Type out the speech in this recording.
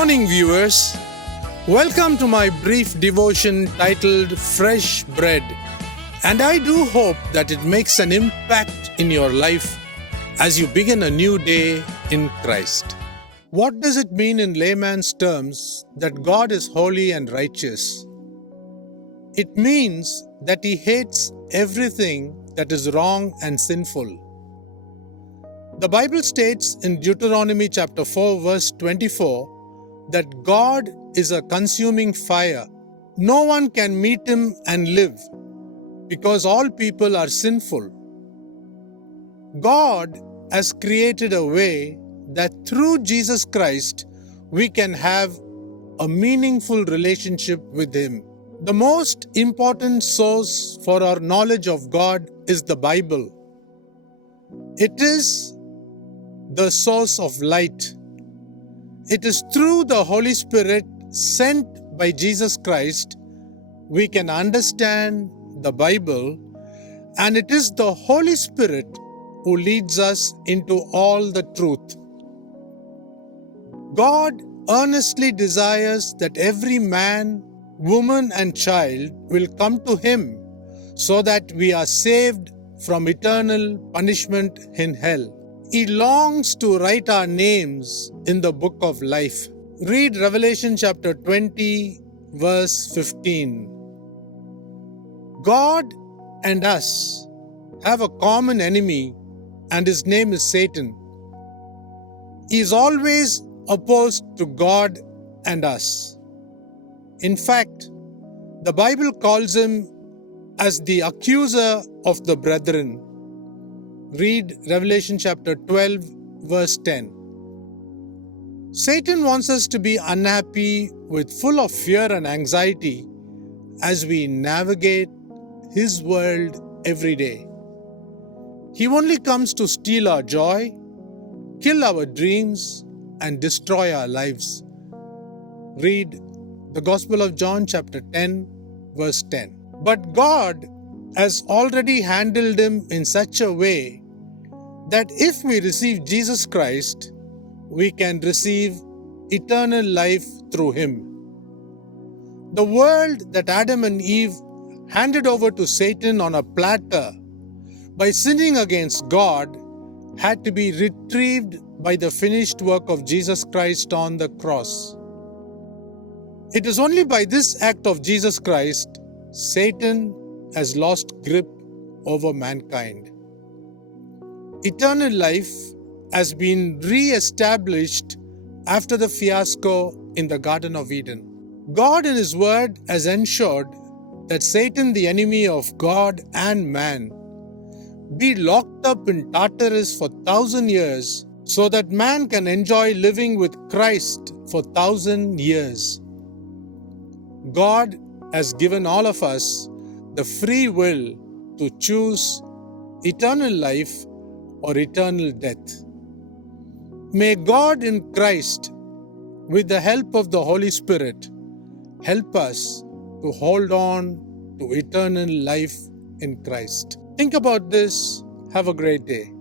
morning, viewers. Welcome to my brief devotion titled Fresh Bread. And I do hope that it makes an impact in your life as you begin a new day in Christ. What does it mean in layman's terms that God is holy and righteous? It means that He hates everything that is wrong and sinful. The Bible states in Deuteronomy chapter 4 verse 24 that God is a consuming fire. No one can meet Him and live because all people are sinful. God has created a way that through Jesus Christ we can have a meaningful relationship with Him. The most important source for our knowledge of God is the Bible. It is the source of light. It is through the Holy Spirit sent by Jesus Christ we can understand the Bible, and it is the Holy Spirit who leads us into all the truth. God earnestly desires that every man, woman, and child will come to Him so that we are saved from eternal punishment in hell. He longs to write our names in the book of life. Read Revelation chapter 20, verse 15. God and us have a common enemy, and his name is Satan. He is always opposed to God and us. In fact, the Bible calls him as the accuser of the brethren. Read Revelation chapter 12, verse 10. Satan wants us to be unhappy with full of fear and anxiety as we navigate his world every day. He only comes to steal our joy, kill our dreams, and destroy our lives. Read the Gospel of John chapter 10, verse 10. But God has already handled him in such a way that if we receive Jesus Christ, we can receive eternal life through him. The world that Adam and Eve handed over to Satan on a platter by sinning against God had to be retrieved by the finished work of Jesus Christ on the cross. It is only by this act of Jesus Christ Satan has lost grip over mankind. Eternal life has been re-established after the fiasco in the Garden of Eden. God in His Word has ensured that Satan, the enemy of God and man, be locked up in Tartarus for 1,000 years so that man can enjoy living with Christ for 1,000 years. God has given all of us the free will to choose eternal life or eternal death. May God in Christ, with the help of the Holy Spirit, help us to hold on to eternal life in Christ. Think about this. Have a great day.